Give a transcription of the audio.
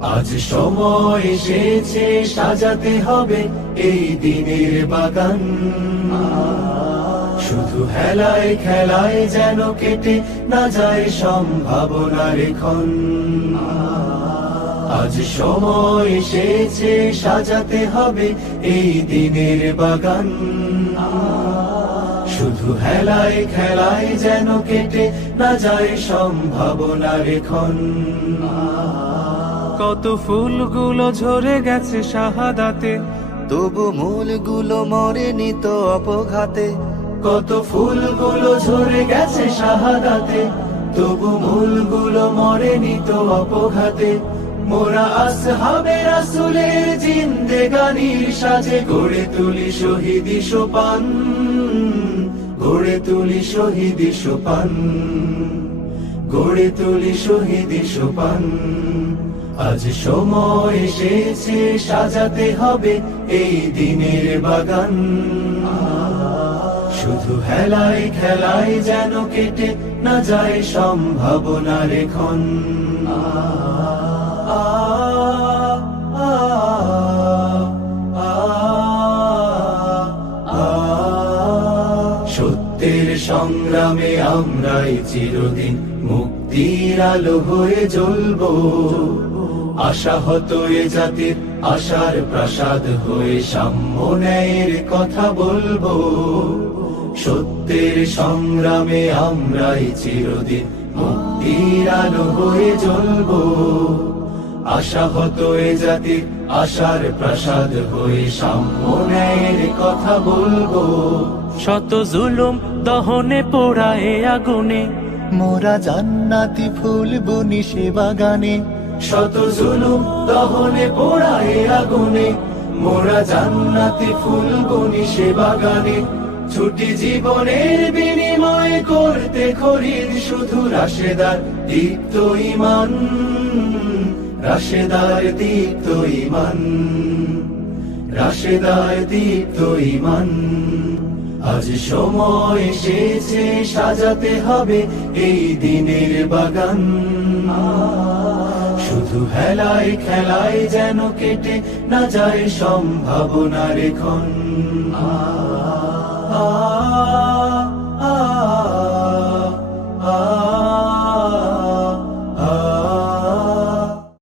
আজ সময় এসেছে সাজাতে হবে এই দিনের বাগান। শুধু হেলায় খেলায় যেন কেটে না যায় সম্ভাবনার ক্ষণ। আজ সময় এসেছে সাজাতে হবে এই দিনের বাগান। শুধু হেলায় খেলায় যেন কেটে না যায় সম্ভাবনার ক্ষণ। কত ফুলগুলো ঝরে গেছে শাহাদাতে, তবু মূলগুলো মরেনি তো অপঘাতে। কত ফুলগুলো ঝরে গেছে শাহাদাতে, তবু মূলগুলো মরেনি তো অপঘাতে। মোরা আসহাবে রাসূলের জিন্দেগানির সাজে গড়ে তুলি শহীদি সোপান, গড়ে তুলি শহীদি সোপান, গড়ে তুলি শহীদি সোপান। আজ সময় এসেছে সাজাতে হবে এই দিনের বাগান। শুধু হেলায় খেলায় যেন কেটে না যায় সম্ভাবনার ক্ষণ। সত্যের সংগ্রামে আমরাই চিরদিন মুক্তির আলো হয়ে জ্বলবো। আশাহত এ জাতির আশার প্রাসাদ হয়ে সাম্য ন্যায়ের কথা বলবো। সত্যের সংগ্রামে আমরাই চিরদিন মুক্তির আলো হয়ে জ্বলবো। আশাহত এ জাতির আশার প্রাসাদ হয়ে সাম্য ন্যায়ের কথা বলবো। শত জুলুম দহনে পোড়ায় আগুনে, মোরা জান্নাতি ফুল বুনি সে বাগানে। শত জুলুম দহনে পোড়ায় আগুনে, মোরা জান্নাতি ফুল বুনি সে বাগানে। ছুটি জীবনের বিনিময় করতে খরিদ শুধু রাশেদার দীপ্ত ঈমান, রাশেদার দীপ্ত ঈমান, রাশেদার দীপ্ত ঈমান। আজ সময় এসেছে সাজাতে হবে এই দিনের বাগান। শুধু হেলায় খেলায় যেন কেটে না যায় সম্ভাবনার ক্ষণ।